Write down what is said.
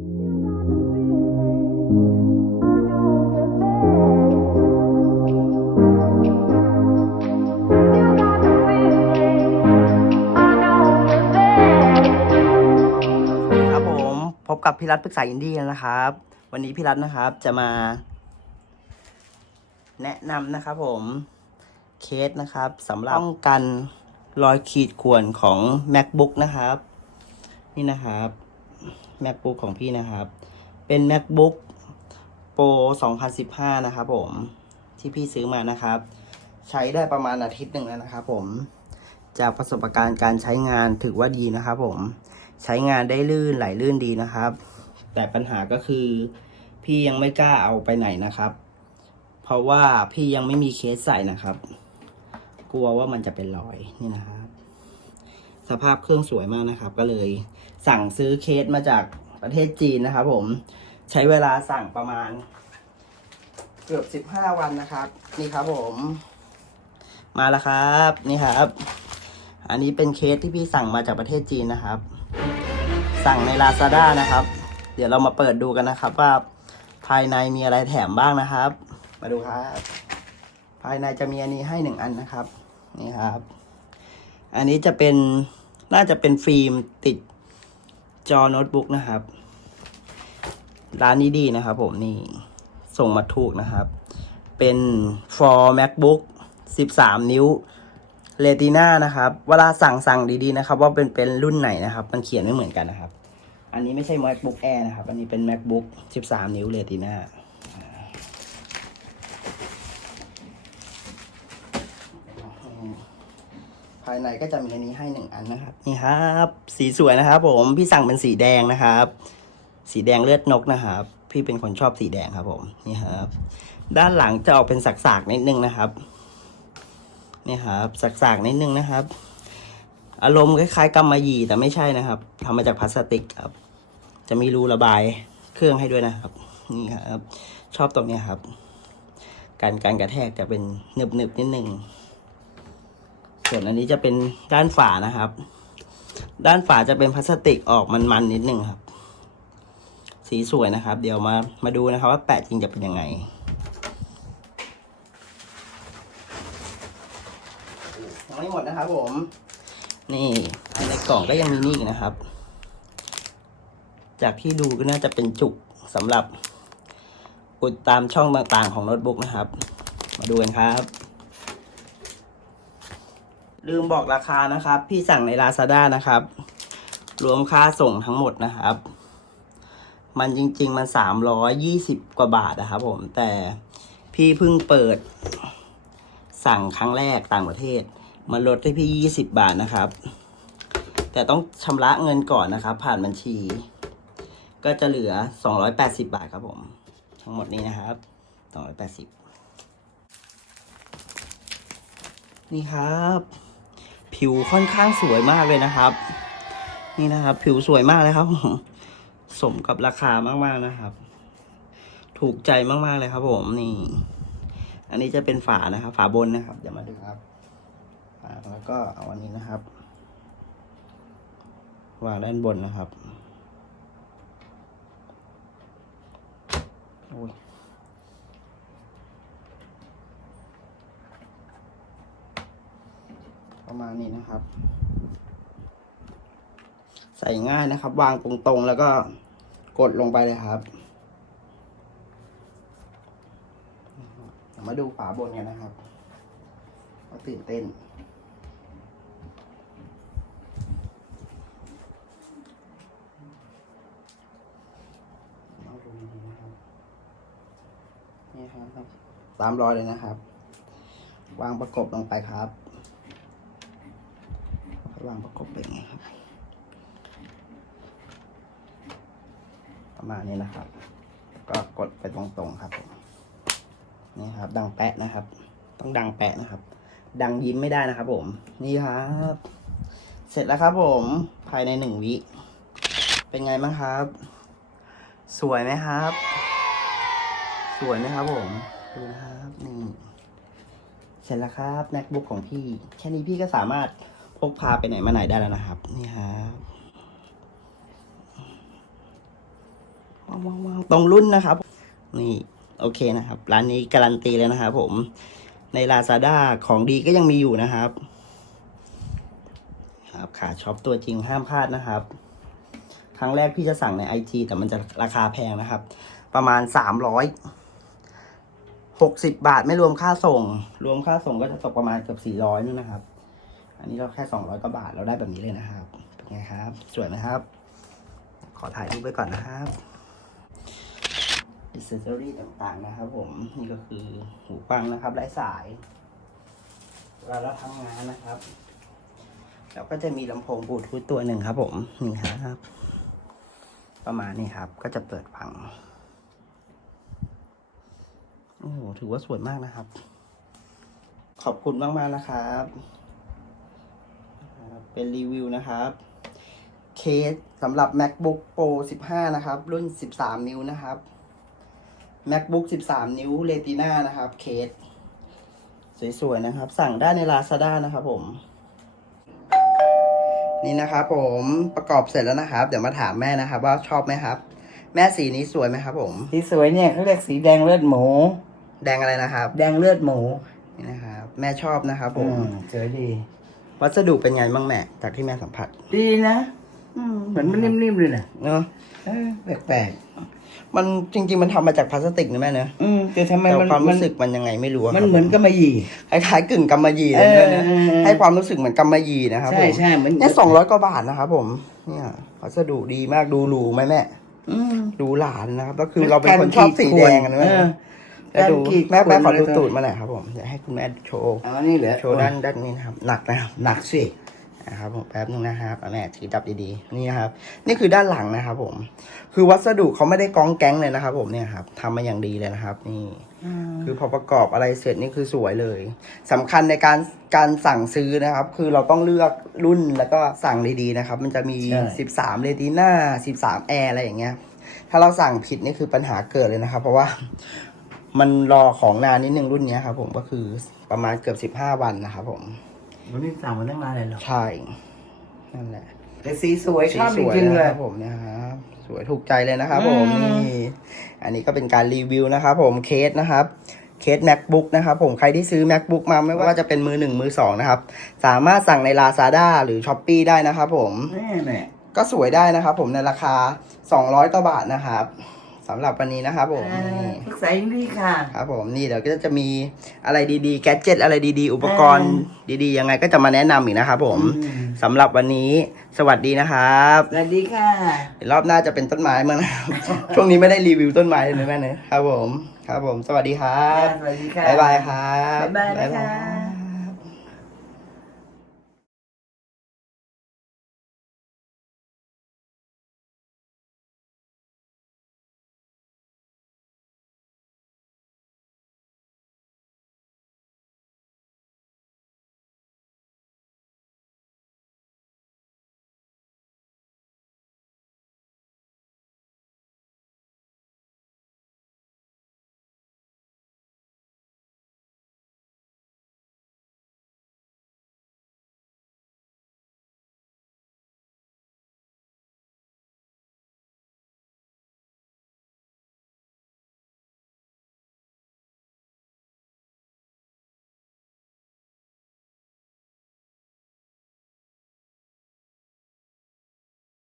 ครับผมพบกับพี่รัฐปรึกษาอินดี้นะครับ วันนี้พี่รัฐนะครับจะมา แนะนำนะครับผมเคสนะครับสำหรับป้องกันรอยขีดข่วนของ macbook นะครับ นี่นะครับ macbook ของพี่นะครับ เป็น macbook pro 2015 นะครับผมที่พี่ซื้อมานะครับ ใช้ได้ประมาณอาทิตย์หนึ่งแล้วนะครับผมจากประสบการณ์การใช้งานถือว่าดีนะครับผมใช้งานได้ลื่นไหลลื่นดีนะครับ แต่ปัญหาก็คือ พี่ยังไม่กล้าเอาไปไหนนะครับ เพราะว่าพี่ยังไม่มีเคสใส่นะครับ กลัวว่ามันจะเป็นรอยนี่นะครับ สภาพเครื่องสวยมากนะครับ ก็เลย สั่งซื้อเคสมาจากประเทศจีนนะครับผมใช้เวลาสั่งประมาณ เกือบสิบห้าวันนะครับ นี่ครับผม มาแล้วครับนี่ครับ อันนี้เป็นเคสที่พี่สั่งมาจากประเทศจีนนะครับ สั่งใน Lazada นะครับ เดี๋ยวเรามาเปิดดูกันนะครับ ว่าภายในมีอะไรแถมบ้างนะครับ มาดูครับ ภายในจะมีอันนี้ให้หนึ่งอันนะครับ นี่ครับ อันนี้จะเป็นน่าจะเป็นฟิล์มติด จอโน้ตบุ๊กนะครับ ร้านนี้ดีนะครับผมนี่ส่งมาถูกนะครับ เป็น for macbook 13 นิ้วเรติน่านะครับ เวลาสั่งสั่งดีๆนะครับ ว่าเป็นเป็นรุ่นไหนนะครับ มันเขียนไม่เหมือนกันนะครับ อันนี้ไม่ใช่ macbook air นะครับ อันนี้เป็น macbook 13 นิ้วเรติน่า ภายในก็จะมีอันนี้ให้หนึ่งอันนะครับ นี่ครับ สีสวยนะครับ ผมพี่สั่งเป็นสีแดงนะครับ สีแดงเลือดนกนะครับ พี่เป็นคนชอบสีแดงครับ ผมนี่ครับ ด้านหลังจะออกเป็นสักๆนิดนึงนะครับนี่ครับสักๆนิดนึงนะครับ อารมณ์คล้ายๆกำมะหยี่แต่ไม่ใช่นะครับทำมาจากพลาสติกครับ จะมีรูระบายเครื่องให้ด้วยนะครับ นี่ครับ ชอบตรงนี้ครับ การการกระแทกจะเป็นหนึบๆนิดนึง ส่วนอันนี้จะเป็นด้านฝานะครับ ด้านฝาจะเป็นพลาสติกออกมันๆนิดนึงครับ สีสวยนะครับ เดี๋ยวมามาดูนะครับ ว่าแปะจริงจะเป็นยังไงยังไม่หมดนะครับผม นี่ในกล่องก็ยังมีนี่อีกนะครับ จากที่ดูก็น่าจะเป็นจุกสำหรับอุดตามช่องต่างๆของโน้ตบุ๊กนะครับ มาดูกันครับ ลืมบอกราคานะครับ พี่สั่งใน Lazada นะครับ รวมค่าส่งทั้งหมดนะครับ มันจริง ๆ มันสามร้อยยี่สิบกว่าบาทนะครับผมแต่พี่เพิ่งเปิด สั่งครั้งแรกต่างประเทศ มันลดให้พี่ยี่สิบบาทนะครับ แต่ต้องชำระเงินก่อนนะครับ ผ่านบัญชี ก็จะเหลือสองร้อยแปดสิบาทครับผม ทั้งหมดนี้นะครับสองร้อยแปดสิบนี่ครับ ผิวค่อนข้างสวยมากเลยนะครับ นี่นะครับ ผิวสวยมากเลยครับผมสมกับราคามากๆนะครับ ถูกใจมากๆเลยครับ ผมนี่ อันนี้จะเป็นฝานะครับ ฝาบนนะครับเดี๋ยวมาดูครับฝาแล้วก็เอาอันนี้นะครับวางด้านบนนะครับโอ้ย ประมาณนี้นะครับ ใส่ง่ายนะครับ วางตรงๆ แล้วก็กดลงไปเลยครับ มาดูฝาบนกันนะครับว่าตื่นเต้นนี่ครับ ตามรอยเลยนะครับ วางประกบลงไปครับ วางประกบเป็นไงครับ ประมาณนี้นะครับ ก็กดไปตรงๆครับผมนี่ครับ ดังแปะนะครับ ต้องดังแปะนะครับ ดังยิ้มไม่ได้นะครับ ผม นี่ครับ เสร็จแล้วครับ ผมภายในหนึ่งวิ เป็นไงบ้างครับ สวยไหมครับ สวยไหมครับ ผมดูนะครับนี่เสร็จแล้วครับ MacBook ของพี่ แค่นี้พี่ก็สามารถ พกพาไปไหนมาไหนได้แล้วนะครับ นี่ครับตรงรุ่นนะครับ นี่โอเคนะครับ ร้านนี้การันตีเลยนะครับผมใน Lazada ของดีก็ยังมีอยู่นะครับ ครับขาช็อปตัวจริงห้ามพลาดนะครับ ครั้งแรกพี่จะสั่งใน IG แต่มันจะราคาแพงนะครับ ประมาณสามร้อยหกสิบบาทไม่รวมค่าส่ง รวมค่าส่งก็จะตกประมาณเกือบสี่ร้อยนู่นนะครับ อันนี้เราแค่สองร้อยกว่าบาทเราได้แบบนี้เลยนะครับเป็นไงครับ สวยไหมครับ ขอถ่ายรูปไว้ก่อนนะครับอิสเซอรี่ต่างๆนะครับ ผม นี่ก็คือหูฟังนะครับไร้สายเวลาเราทำงานนะครับแล้วก็จะมีลำโพงบลูทูธตัวหนึ่งครับ ผมนี่ครับ ประมาณนี้ครับ ก็จะเปิดฟังโอ้โหถือว่าสวยมากนะครับ ขอบคุณมาก ๆ นะครับ เป็นรีวิวนะครับเคสสำหรับ MacBook Pro 15 นะครับ รุ่น 13 นิ้วนะครับ MacBook 13 นิ้ว Retina นะครับเคสสวยๆนะครับ สั่งได้ใน Lazada นะครับผม นี่นะครับผมประกอบเสร็จแล้วนะครับ เดี๋ยวมาถามแม่นะครับ ว่าชอบไหมครับ แม่สีนี้สวยไหมครับผม สีสวยเนี่ยเขาเรียกสีแดงเลือดหมู แดงอะไรนะครับ แดงเลือดหมูนี่นะครับ แม่ชอบนะครับผมอืสวยดี วัสดุเป็นไงบ้างแม่ จากที่แม่สัมผัส ดีนะอืมเหมือนมันนิ่มๆเลยนะเนาะเออแปลกมันจริง ๆ มันทำมาจากพลาสติกนะแม่เนอะๆอืมแต่ทำไมแต่มันความมัรู้นสึกมันยังไงไม่รู้อะมันครับเหมือนกำมะหยี่ คล้ายๆกึ่งกำมะหยี่เลยด้วยนะเออเออ ให้ความรู้สึกเหมือนกำมะหยี่นะครับใช่ผมใช่เหมือนเนี่ยสองร้อยกว่าบาทนะครับผมเนี่ยวัสดุดีมากดูหรูไหมแม่อืมดูหลานนะครับก็คือเราเป็นคนชอบสีแดงกันนะเอแม่อ แล้วดูการขีดแม่แม่ขอดูขวนอะไรตูดมาหน่อยครับผมอยากให้คุณแม่โชว์เอาอันนี้เหรอโชว์ด้านด้านนี้นะครับหนักนะครับหนักสินะครับผมแป๊บนึงนะครับเอาแม่ถือจับดีๆนี่นะครับ นี่คือด้านหลังนะครับ ผม คือวัสดุเขาไม่ได้กองแก๊งเลยนะครับ ผมเนี่ยครับทำมาอย่างดีเลยนะครับ นี่คือพอประกอบอะไรเสร็จนี่คือสวยเลยสำคัญในการการสั่งซื้อนะครับ คือเราต้องเลือกรุ่นแล้วก็สั่งดีๆนะครับ มันจะมีใช่13 Retina 13 Air อะไรอย่างเงี้ยถ้าเราสั่งผิดนี่คือปัญหาเกิดเลยนะครับ เพราะว่า มันรอของนานนิดนึงรุ่นเนี้ยครับผมก็คือประมาณเกือบ15วันนะครับผมวันนี้สั่งมาตั้งนานเลยเหรอใช่นั่นแหละแต่สีสวยชอบจสวยริงๆเลนะยครับผมเนะครับสวยถูกใจเลยนะครับผมอืมนี่อันนี้ก็เป็นการรีวิวนะครับผมเคสนะครับเคส macbook นะครับผมใครที่ซื้อ macbook มาไม่ว่าจะเป็นมือหนึ่งมือสองนะครับ สามารถสั่งใน lazada หรือ shopee ได้นะครับผมนี่แหละก็สวยได้นะครับผมในราคา 200กว่าบาทนะครับ สำหรับวันนี้นะครับผมอ่านี่ปรึกษายินดีค่ะ ครับผมนี่เดี๋ยวก็จะมีอะไรดีๆ แกดเจิตอะไรดีๆ อุปกรณ์ดีๆ ยังไงก็จะมาแนะนำอีกนะครับผมอืมสำหรับวันนี้สวัสดีนะครับสวัสดีค่ะเดี๋ยวรอบหน้าจะเป็นต้นไม้มั้งนะครับช่วงนี้ไม่ได้รีวิวต้นไม้เลยนะแม่เนยครับผม ครับผม สวัสดีครับสวัสดีค่ะบ๊ายบายครับบ๊ายบายนะคะ